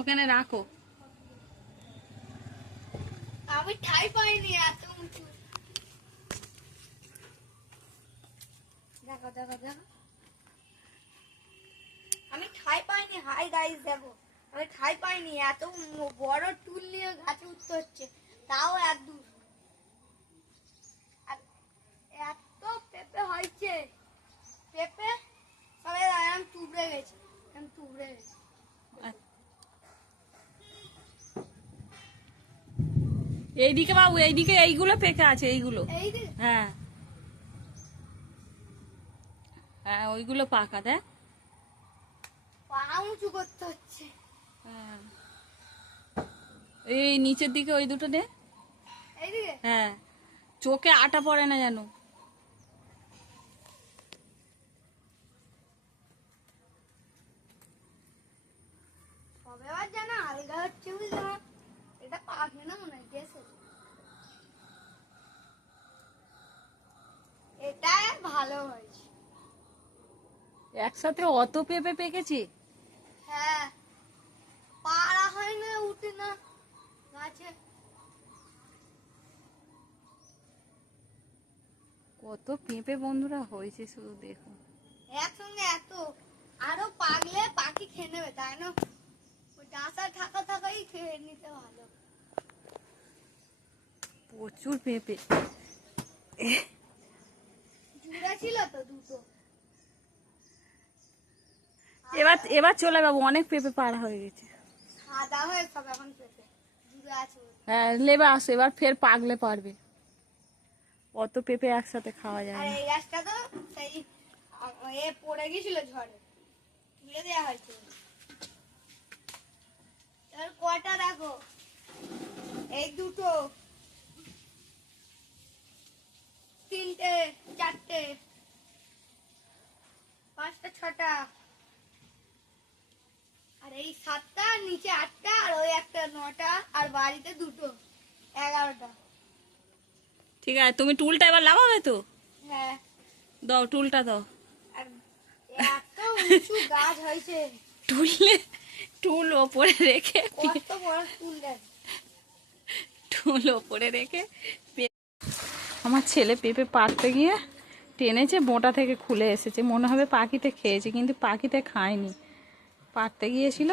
ওখানে রাখো। আমি ঠাই পাইনি এত উঁচু। দেখো দেখো দেখো, আমি ঠাই পাইনি। হাই গাইস দেখো, আমি ঠাই পাইনি। এত বড় টুল নিয়ে গাছে উঠতে হচ্ছে, তাও এক দূর। আর এত পেঁপে হয়েছে, পেঁপে সবাই আমি টুবড়ে গেছি, আমি টুবড়ে গেছি। এইদিকে বাবু, এইদিকে এইগুলো পেকে আছে, এইগুলো। হ্যাঁ হ্যাঁ, ওইগুলো পাকা দেখ। পা উঁচু করতে হচ্ছে। হ্যাঁ, এই নিচের দিকে ওই দুটো দে। এইদিকে হ্যাঁ, চোখে আটা পড়ে না যেন। সবে আবার জানা আলগা হচ্ছে, বুঝলাম। এটা পাকে না মনে হয়, গেছে। এটা ভালো হয়েছে। একসাথে অত পেঁপে পেকেছে। হ্যাঁ, পাড়া হয় না, উঠে না গাছে। কত পেঁপে বন্ধুরা হয়েছে শুধু দেখো। একসঙ্গে এত, আরো পাকলে পাখি খেয়ে নেবে, তাই না? ওই ডাঁসা থাকা থাকাই খেয়ে নিতে ভালো। প্রচুর পেঁপে। জুড়ে ছিল তো দুটো। এবার এবার চলে বাবু, অনেক পেঁপে পাড়া হয়ে গেছে। সাদা হয়ে সব এখন পেঁপে জুড়ে আছে। হ্যাঁ, লেবা আসো, এবার ফের পাকলে পারবে। অত পেঁপে একসাথে খাওয়া যায় আর না। এই গাছটা তো সেই এ পড়ে গেছিল ঝড়ে, তুলে দেওয়া হয়েছে। এবার কটা দেখো, এই দুটো, তিনটে, চারটে, পাঁচটা, ছটা, আর এই সাতটা, নিচে আটটা, আর ওই একটা নটা, আর বাড়িতে দুটো, 11টা। ঠিক আছে, তুমি টুলটা এবার লাগাবে তো? হ্যাঁ, দাও টুলটা দাও। আর এত উঁচু গাছ হয়েছে। টুল ওপরে রেখে, কত বড় ফুল গাছ। টুল ওপরে রেখে আমার ছেলে পেঁপে পাড়তে গিয়ে টেনেছে, বোঁটা থেকে খুলে এসেছে। মনে হবে পাখিতে খেয়েছে, কিন্তু পাখিতে খায়নি। পাড়তে গিয়েছিল,